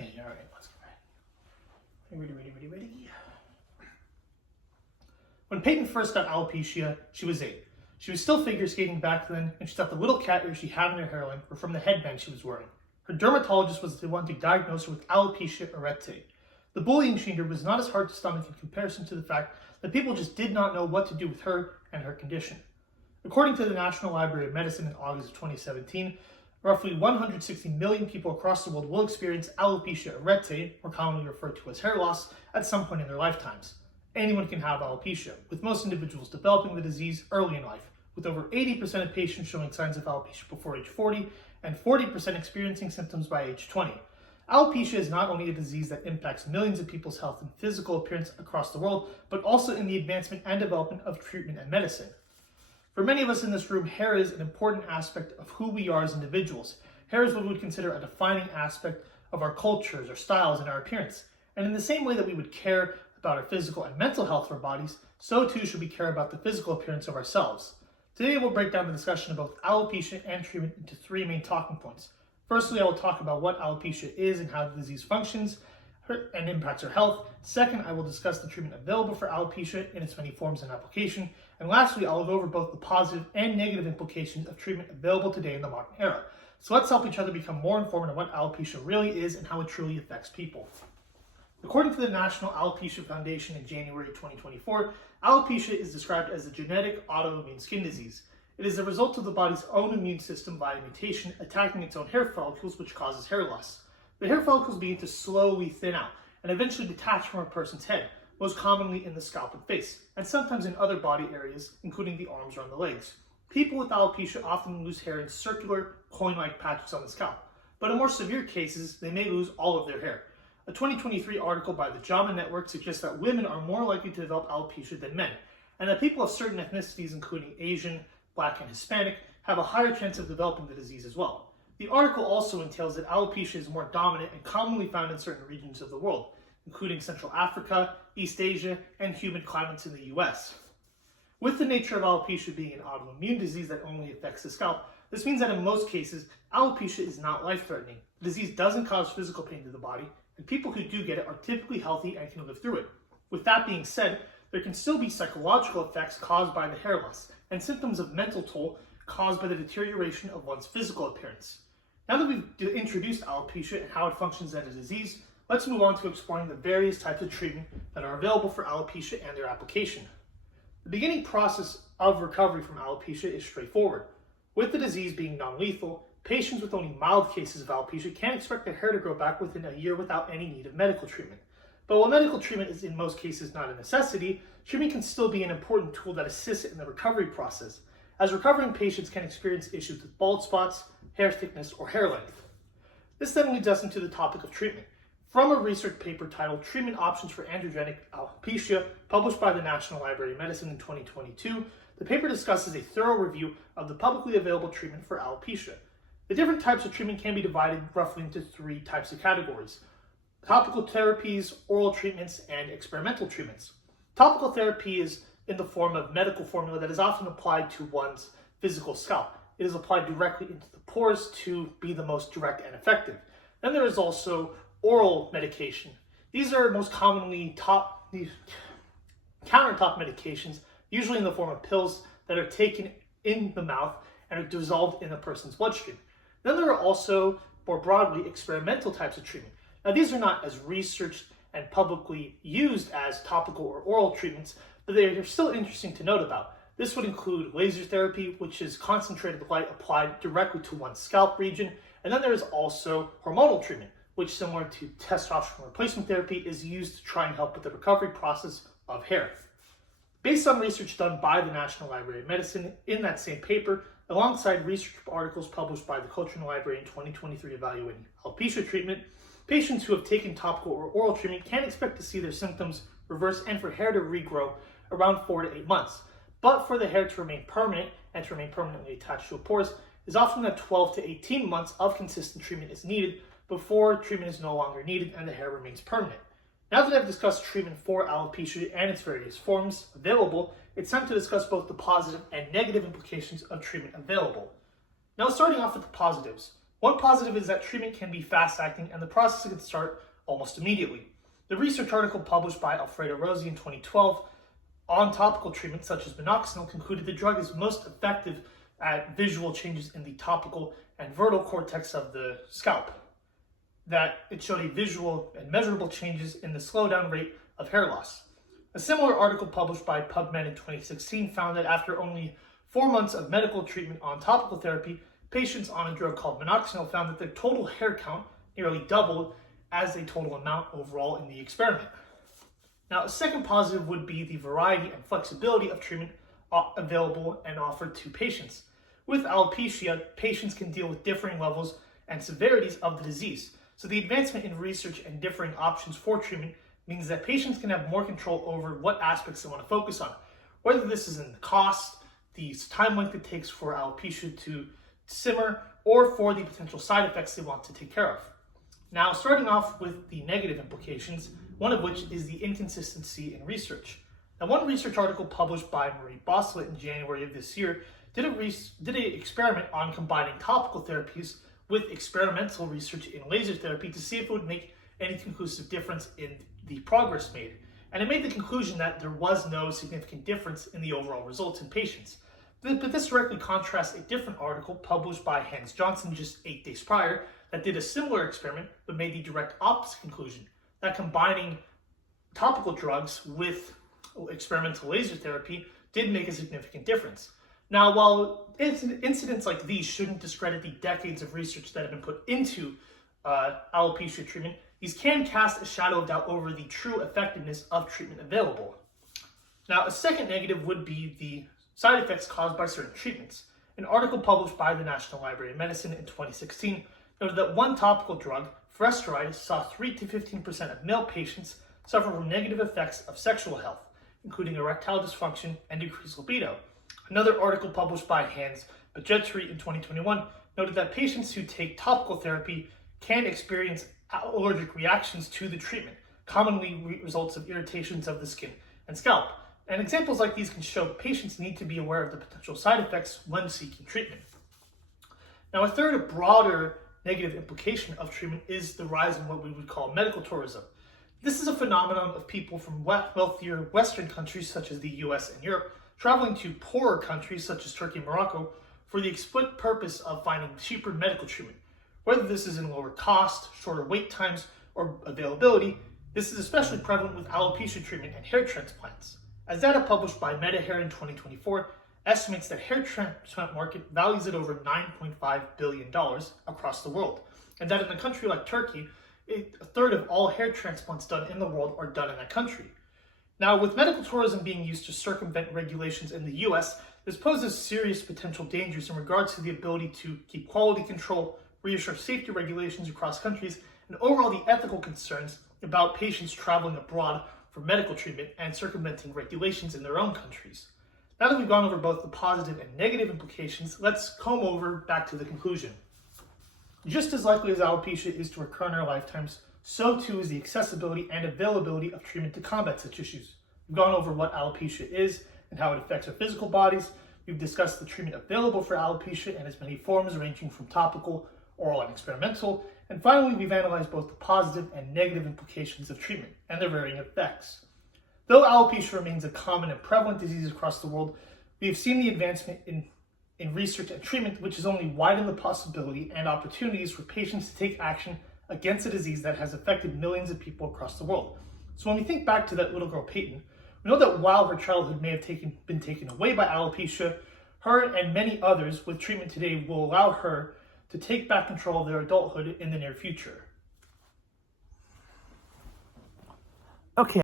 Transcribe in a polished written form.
Okay, all right, let's get ready. When Peyton first got alopecia, she was 8. She was still figure skating back then, and she thought the little cat ears she had in her hairline were from the headband she was wearing. Her dermatologist was the one to diagnose her with alopecia areata. The bullying she endured was not as hard to stomach in comparison to the fact that people just did not know what to do with her and her condition. According to the National Library of Medicine in August of 2017, roughly 160 million people across the world will experience alopecia areata, more commonly referred to as hair loss, at some point in their lifetimes. Anyone can have alopecia, with most individuals developing the disease early in life, with over 80% of patients showing signs of alopecia before age 40 and 40% experiencing symptoms by age 20. Alopecia is not only a disease that impacts millions of people's health and physical appearance across the world, but also in the advancement and development of treatment and medicine. For many of us in this room, hair is an important aspect of who we are as individuals. Hair is what we would consider a defining aspect of our cultures, our styles, and our appearance. And in the same way that we would care about our physical and mental health of our bodies, so too should we care about the physical appearance of ourselves. Today we'll break down the discussion of both alopecia and treatment into 3 main talking points. Firstly, I will talk about what alopecia is and how the disease functions and impacts our health. Second, I will discuss the treatment available for alopecia in its many forms and application. And lastly, I will go over both the positive and negative implications of treatment available today in the modern era. So let's help each other become more informed on what alopecia really is and how it truly affects people. According to the National Alopecia Foundation in January 2024, alopecia is described as a genetic autoimmune skin disease. It is a result of the body's own immune system via mutation attacking its own hair follicles, which causes hair loss. The hair follicles begin to slowly thin out and eventually detach from a person's head, most commonly in the scalp and face, and sometimes in other body areas, including the arms or on the legs. People with alopecia often lose hair in circular, coin-like patches on the scalp, but in more severe cases, they may lose all of their hair. A 2023 article by the JAMA Network suggests that women are more likely to develop alopecia than men, and that people of certain ethnicities, including Asian, Black, and Hispanic, have a higher chance of developing the disease as well. The article also entails that alopecia is more dominant and commonly found in certain regions of the world, including Central Africa, East Asia, and humid climates in the US. With the nature of alopecia being an autoimmune disease that only affects the scalp, this means that in most cases, alopecia is not life-threatening. The disease doesn't cause physical pain to the body, and people who do get it are typically healthy and can live through it. With that being said, there can still be psychological effects caused by the hair loss and symptoms of mental toll caused by the deterioration of one's physical appearance. Now that we've introduced alopecia and how it functions as a disease, let's move on to exploring the various types of treatment that are available for alopecia and their application. The beginning process of recovery from alopecia is straightforward. With the disease being non-lethal, patients with only mild cases of alopecia can expect their hair to grow back within a year without any need of medical treatment. But while medical treatment is in most cases not a necessity, treatment can still be an important tool that assists in the recovery process, as recovering patients can experience issues with bald spots, hair thickness, or hair length. This then leads us into the topic of treatment. From a research paper titled Treatment Options for Androgenic Alopecia, published by the National Library of Medicine in 2022, the paper discusses a thorough review of the publicly available treatment for alopecia. The different types of treatment can be divided roughly into 3 types of categories: topical therapies, oral treatments, and experimental treatments. Topical therapy is in the form of medical formula that is often applied to one's physical scalp. It is applied directly into the pores to be the most direct and effective. Then there is also oral medication. These are most commonly countertop medications, usually in the form of pills that are taken in the mouth and are dissolved in a person's bloodstream. Then there are also, more broadly, experimental types of treatment. Now, these are not as researched and publicly used as topical or oral treatments, but they are still interesting to note about. This would include laser therapy, which is concentrated light applied directly to one's scalp region. And then there is also hormonal treatment, which, similar to testosterone replacement therapy, is used to try and help with the recovery process of hair. Based on research done by the National Library of Medicine in that same paper, alongside research articles published by the Cultural Library in 2023 evaluating alopecia treatment, patients who have taken topical or oral treatment can expect to see their symptoms reverse and for hair to regrow around 4 to 8 months. But for the hair to remain permanent and to remain permanently attached to a pores is often that 12 to 18 months of consistent treatment is needed before treatment is no longer needed and the hair remains permanent. Now that I've discussed treatment for alopecia and its various forms available, it's time to discuss both the positive and negative implications of treatment available. Now, starting off with the positives. One positive is that treatment can be fast-acting and the process can start almost immediately. The research article published by Alfredo Rossi in 2012 on topical treatments such as minoxidil concluded the drug is most effective at visual changes in the topical and vertebral cortex of the scalp. That it showed a visual and measurable changes in the slowdown rate of hair loss. A similar article published by PubMed in 2016 found that after only 4 months of medical treatment on topical therapy, patients on a drug called minoxidil found that their total hair count nearly doubled as a total amount overall in the experiment. Now, a second positive would be the variety and flexibility of treatment available and offered to patients. With alopecia, patients can deal with differing levels and severities of the disease. So the advancement in research and differing options for treatment means that patients can have more control over what aspects they want to focus on, whether this is in the cost, the time length it takes for alopecia to simmer, or for the potential side effects they want to take care of. Now, starting off with the negative implications, one of which is the inconsistency in research. Now, one research article published by Marie Bosslet in January of this year did an experiment on combining topical therapies with experimental research in laser therapy to see if it would make any conclusive difference in the progress made. And it made the conclusion that there was no significant difference in the overall results in patients. But this directly contrasts a different article published by Hans Johnson just 8 days prior that did a similar experiment but made the direct opposite conclusion, that combining topical drugs with experimental laser therapy did make a significant difference. Now, while incidents like these shouldn't discredit the decades of research that have been put into alopecia treatment, these can cast a shadow of doubt over the true effectiveness of treatment available. Now, a second negative would be the side effects caused by certain treatments. An article published by the National Library of Medicine in 2016 noted that one topical drug, finasteride, saw 3 to 15% of male patients suffer from negative effects of sexual health, including erectile dysfunction and decreased libido. Another article published by Hans Benedict in 2021 noted that patients who take topical therapy can experience allergic reactions to the treatment, commonly results of irritations of the skin and scalp. And examples like these can show patients need to be aware of the potential side effects when seeking treatment. Now, a third broader negative implication of treatment is the rise in what we would call medical tourism. This is a phenomenon of people from wealthier Western countries such as the US and Europe traveling to poorer countries such as Turkey and Morocco for the explicit purpose of finding cheaper medical treatment. Whether this is in lower cost, shorter wait times, or availability, this is especially prevalent with alopecia treatment and hair transplants. As data published by MetaHair in 2024 estimates that hair transplant market values at over $9.5 billion across the world, and that in a country like Turkey, a third of all hair transplants done in the world are done in that country. Now, with medical tourism being used to circumvent regulations in the US, this poses serious potential dangers in regards to the ability to keep quality control, reassure safety regulations across countries, and overall the ethical concerns about patients traveling abroad for medical treatment and circumventing regulations in their own countries. Now that we've gone over both the positive and negative implications, let's comb over back to the conclusion. Just as likely as alopecia is to recur in our lifetimes, so too is the accessibility and availability of treatment to combat such issues. We've gone over what alopecia is and how it affects our physical bodies. We've discussed the treatment available for alopecia and its many forms ranging from topical, oral, and experimental. And finally, we've analyzed both the positive and negative implications of treatment and their varying effects. Though alopecia remains a common and prevalent disease across the world, we have seen the advancement in research and treatment which has only widened the possibility and opportunities for patients to take action against a disease that has affected millions of people across the world. So when we think back to that little girl Peyton, we know that while her childhood may have been taken away by alopecia, her and many others with treatment today will allow her to take back control of their adulthood in the near future. Okay.